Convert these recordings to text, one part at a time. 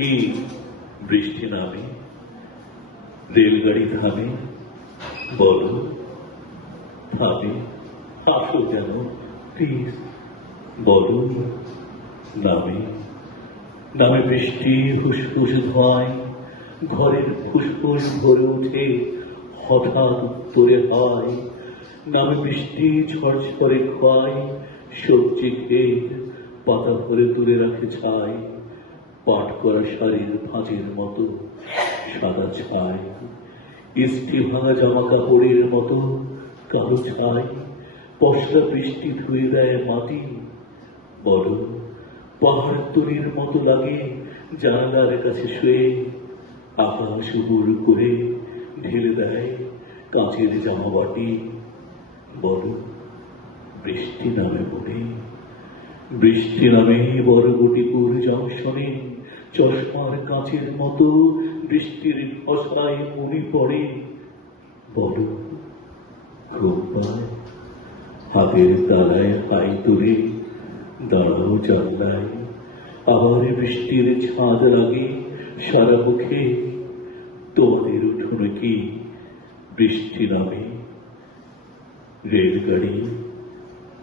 কি বৃষ্টি নামে, রেলগাড়ি থামে, বলো থামে, আসো যেন প্লিজ, বলো নামে। নামে বৃষ্টি ফুসফুস ধোঁয়ায়, ঘরের ফুসফুস ভরে ওঠে, হঠাৎ উত্তরে হয়। নামে বৃষ্টি ঝরঝরে খোয়ায়, সবজি খেয়ে পাতা ভরে তুলে রাখে ছাই। পাট করা শাড়ির ভাঁজের মতো সাদা ছাই, ইস্ত্রি ভাঙা জামা কাপড়ের মতো কালো ছাই। পশলা বৃষ্টি ধুয়ে দেয় মাটি, বড় পাহাড় তলির মতো লাগে জানালার কাছে শুয়ে। আকাশ উড় করে ঢেলে দেয় কাঁচের জামা বাটি, বড় বৃষ্টি নামে বলে। বৃষ্টি নামে বরবটিপুর জংশনে, চশমার কাঁচের মতো বৃষ্টির ফসায় মনে পড়ে, বড় ঘুম পায়। হাতের তালায় হাই তুলে দাঁড়াও জানলায়, আবার বৃষ্টির ছাঁদ লাগে সারা মুখে। তোমাদের উঠোনে কি বৃষ্টি নামে, রেলগাড়ি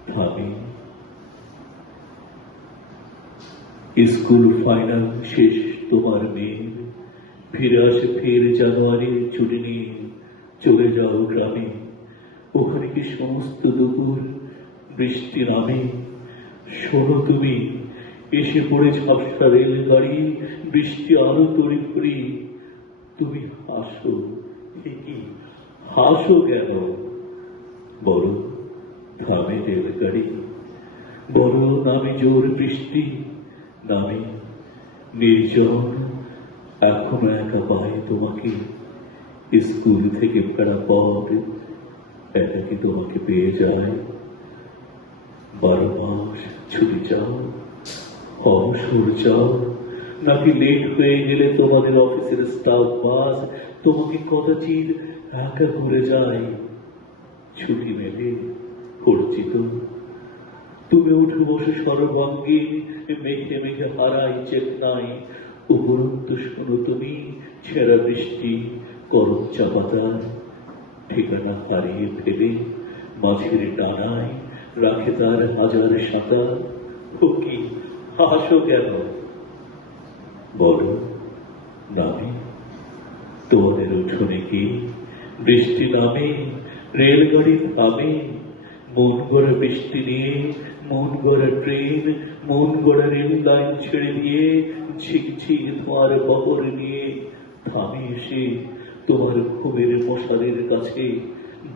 থামে। স্কুল ফাইনাল শেষ তোমার মেয়ে, ফিরে আসে ফের জানুয়ারির ছুটি নিয়ে। চলে যাও গ্রামে, ওখানে কি সমস্ত দুপুর বৃষ্টি নামে। শোনো তুমি, এসে পড়ে ঝাপসা রেলগাড়ি, বৃষ্টি আলো তড়ি ঘড়ি। তুমি হাসো, কি হাসো কেন, বড় থামে রেলগাড়ি। বড় নামে জোর বৃষ্টি, নামে নির্জন। এখনো একা পাই তোমাকে, স্কুল থেকে ফেরা পর একাকি তোমাকে পেয়ে যায়। 12 মাস ছুটি চাও, অবসর চাও, নাকি লেট হয়ে গেলে তোমাদের অফিসের স্টাফ বাস তোমাকে কদাচিৎ একা করে যায়। ছুটি নেবে পরিচিত, তুমি উঠে বসে সর্বাঙ্গে, মেঘে মেঘে হারাই চেতনায়। উপরন্তু শোনো তুমি ছেঁড়া বৃষ্টি করম চাপাতার, ঠিকানা হারিয়ে ফেলে মাঝের ডানায় রাখে তার হাজার সাঁতার। ও কি হাসো কেন, বলো নামে। তোমাদের উঠোনে কি বৃষ্টি নামে, রেলগাড়ি থামে। মন গড়া বৃষ্টি নিয়ে, মন গড়া ট্রেন, মন গড়া রেল লাইন ছেড়ে দিয়ে, ঝিকঝিক ধোঁয়ার বহর নিয়ে থামে এসে তোমার ঘুমের মশালের কাছে,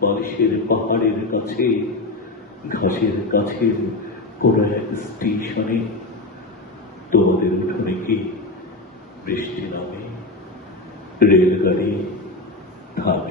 বালিশের পাহাড়ের কাছে, ঘাসের কাছের কোন এক স্টেশনে। তোমাদের উঠোনে কি বৃষ্টি নামে, রেলগাড়ি থামে।